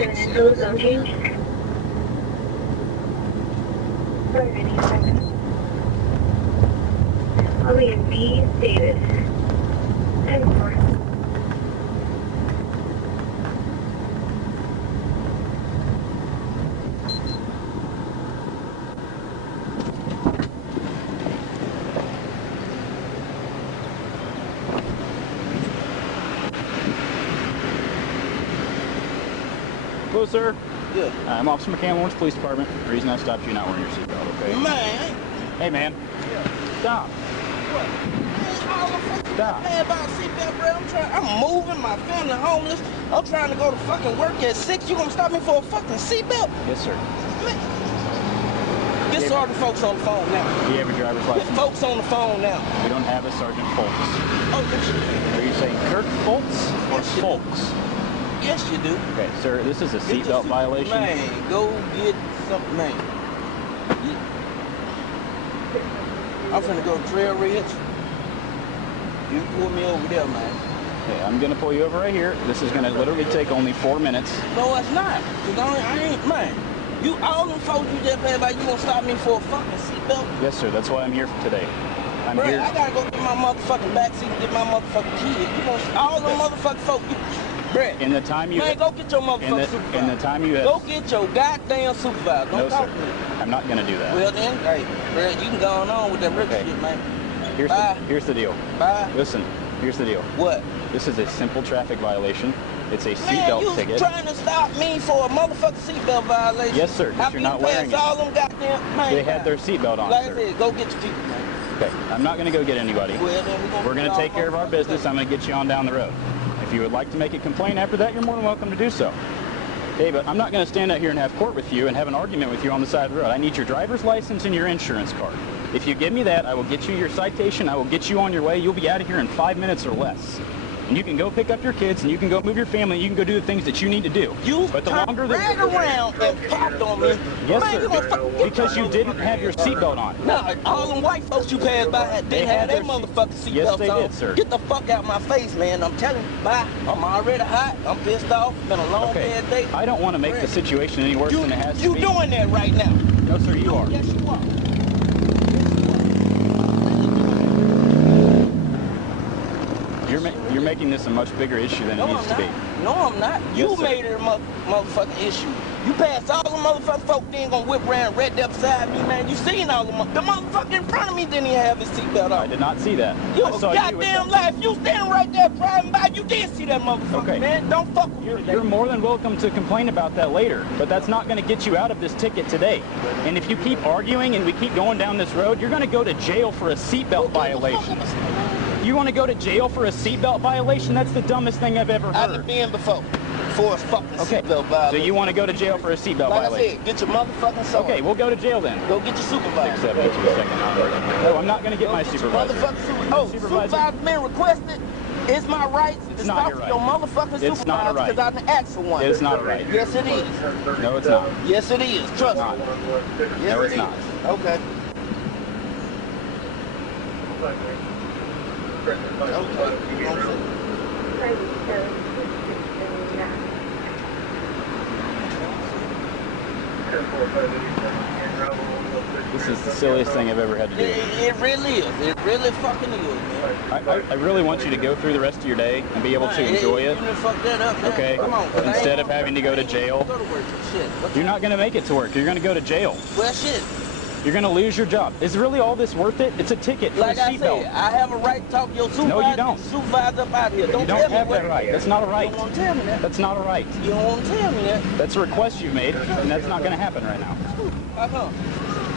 Still soaking. William B. Davis. 10-4. Hello, sir. Yeah. I'm Officer McCann, Lawrence Police Department. The reason I stopped you not wearing your seatbelt, okay? Man. Hey, man. Yeah. Stop. What? Stop. Man, about seatbelt, bro. I'm moving, my family homeless. I'm trying to go to fucking work at 6. You gonna stop me for a fucking seatbelt? Yes, sir. Man. Get Sergeant Folks on the phone now. Do you have your driver's Get license? folks on the phone now. We don't have a Sergeant Folks. Oh, yes, you do. Are you saying Kirk Folks or Yes, you do. Folks? Yes, you do. Okay, sir, this is a seatbelt violation. Man, go get something, man. I'm finna go to Trail Ridge. You pull me over there, man. Okay, I'm gonna pull you over right here. This is gonna literally take only 4 minutes. No, it's not. Cause I ain't, man. You, all them folks you just paid by, you gonna stop me for a fucking seatbelt? Yes, sir, that's why I'm here today. I'm Bruh, here. I gotta go get my motherfucking backseat and get my motherfucking kid. You gonna, all them motherfucking folks, bruh. In the time you... Man, go get your motherfucking supervisor. In the time you have... Go get your goddamn supervisor. Don't No, talk sir. to me. I'm not gonna do that. Well then, hey, bruh, you can go on with that rich Okay. shit, man. Here's the deal. Bye. Listen, here's the deal. What? This is a simple traffic violation. It's a seatbelt ticket. Man, you trying to stop me for a motherfucking seatbelt violation? Yes, sir, because you're not wearing it. all them goddamn, man. They had their seatbelt on, like sir. I said, go get your people, man. Okay, I'm not gonna go get anybody. Well, then We're gonna take care of our business. I'm gonna get you on down the road. If you would like to make a complaint after that, you're more than welcome to do so. Okay, but I'm not gonna stand out here and have court with you and have an argument with you on the side of the road. I need your driver's license and your insurance card. If you give me that, I will get you your citation. I will get you on your way. You'll be out of here in 5 minutes or less. And you can go pick up your kids, and you can go move your family, and you can go do the things that you need to do. But the longer that ran around and popped on me. Yes, man, sir. Because you didn't have your seatbelt on. No, all them white folks you passed by didn't have their motherfucking seatbelts on. Yes, they did, sir. Get the fuck out my face, man. I'm telling you, bye. I'm already hot. I'm pissed off. It's been a long bad day. I don't want to make the situation any worse than it has to be. You doing that right now? No, sir, you are. Yes, you are. You're making this a much bigger issue than it needs to be. No, I'm not. Yes, You sir. made it a motherfucking issue. You passed all the motherfucking folk, they ain't gonna whip around right there beside me, man. You seen all the motherfucker in front of me didn't even have his seatbelt on. I did not see that. You I saw goddamn life. You standing right there driving by, you did see that motherfucker, Okay. man. Don't fuck with me today. You're more than welcome to complain about that later, but that's not going to get you out of this ticket today. And if you keep arguing and we keep going down this road, you're going to go to jail for a seatbelt violation. You want to go to jail for a seatbelt violation? That's the dumbest thing I've ever heard. I've been before. For a fucking seatbelt violation. So you want to go to jail for a seatbelt like violation? I said, get your motherfucking soul. Okay, we'll go to jail then. Go get your supervisor. Except get you a second. No, I'm not going to get my supervisor. Supervisor been requested. It's my right to not stop your right. your motherfucking It's not a supervisor right. because I didn't ask for one. It's not a right. Yes, it is. No, it's not. Yes, it is. Trust me. Yes, No, it it's is. not. Okay. This is the silliest thing I've ever had to do. It really is. It really fucking is, man. I really want you to go through the rest of your day and be able to enjoy it. You done fucked that up, man. Okay? Come on. Instead of having to go to jail. Go to work. Shit. You're not going to make it to work. You're going to go to jail. Well, shit. You're going to lose your job. Is really all this worth it? It's a ticket for Like a I seatbelt. said, I have a right to talk to your supervisor. No, you don't. Supervisor up out here. You don't have that right. That's not a right. You don't want to tell me that. That's not a right. You don't want to tell me that. That's a request you made, and that's not going to happen right now. How come?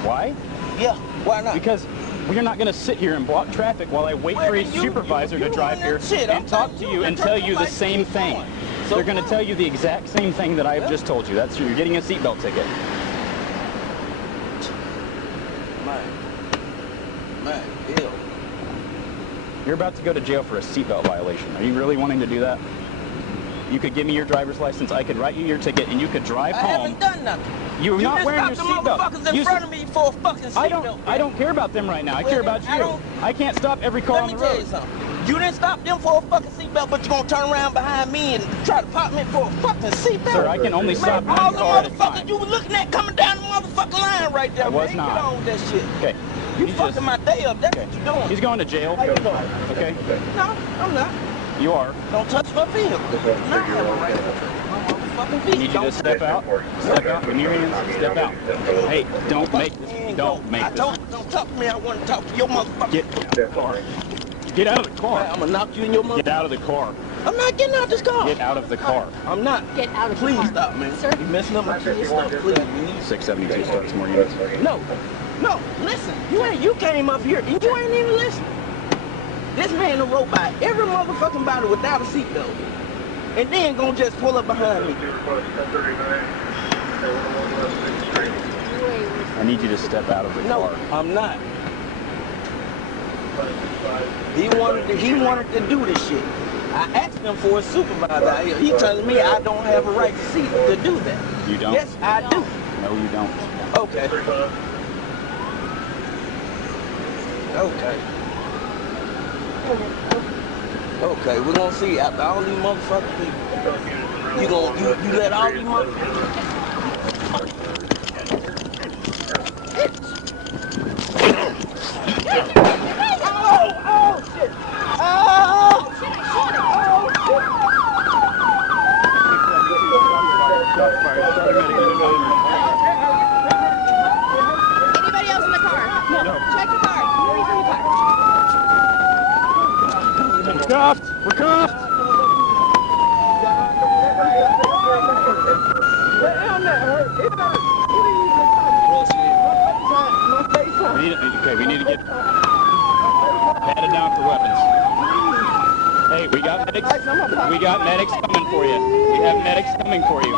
Why? Yeah, why not? Because we're not going to sit here and block traffic while I wait for a supervisor to drive here and talk to you and tell you the same thing. They're going to tell you the exact same thing that I have just told you. That's you're getting a seatbelt ticket. Man, ew. You're about to go to jail for a seatbelt violation. Are you really wanting to do that? You could give me your driver's license, I could write you your ticket, and you could drive I home. haven't done nothing. You're You not just wearing your stopped the seatbelt. motherfuckers in front of me for a fucking seatbelt. I don't care about them right now. I Well, care then, about you. I can't stop every car on the Let me tell you road. something. You didn't stop them for a fucking seatbelt, but you're gonna turn around behind me and try to pop me for a fucking seatbelt? Sir, I can only stop all one the car at a motherfuckers time. you were looking at coming down the motherfucking line right there, I was man. not. Get on with that shit. Okay. You fucking my day up. That's Okay. what you're doing. He's going to jail. How you doing? Okay. No, I'm not. You are. Don't touch my vehicle. No, I have a right to my motherfucking I vehicle. need you to step out. Step out. Give me your hands. Step out. Hey, don't make this. Don't make I this. told you, don't talk to me. I want to talk to your motherfucker. Get out of the car. Get out of the car. I'm gonna knock you in your mother. Get out of the car. I'm not getting out this car. Get out of the car. I'm not. Get out of the Please car. stop, man. Sir? You messing up my kids' stuff. Please, man. 672 starts more units. No, no. Listen, you came up here and you ain't even listening. This man done rode by every motherfucking body without a seatbelt, and then gonna just pull up behind me. I need you to step out of the No, car. I'm not. He wanted to do this shit. I asked him for a supervisor. He telling me I don't have a right to do that. You don't? Yes, I do. No, you don't. Okay. Okay. Okay, we're gonna see after all these motherfuckers people. You let all these motherfuckers. Oh shit! Anybody else in the car? No. Check the car. Nobody's in the car. We're cuffed. We're cuffed. We need to get patted down for weapons. Hey, we got medics. We got medics coming for you. We have medics coming for you.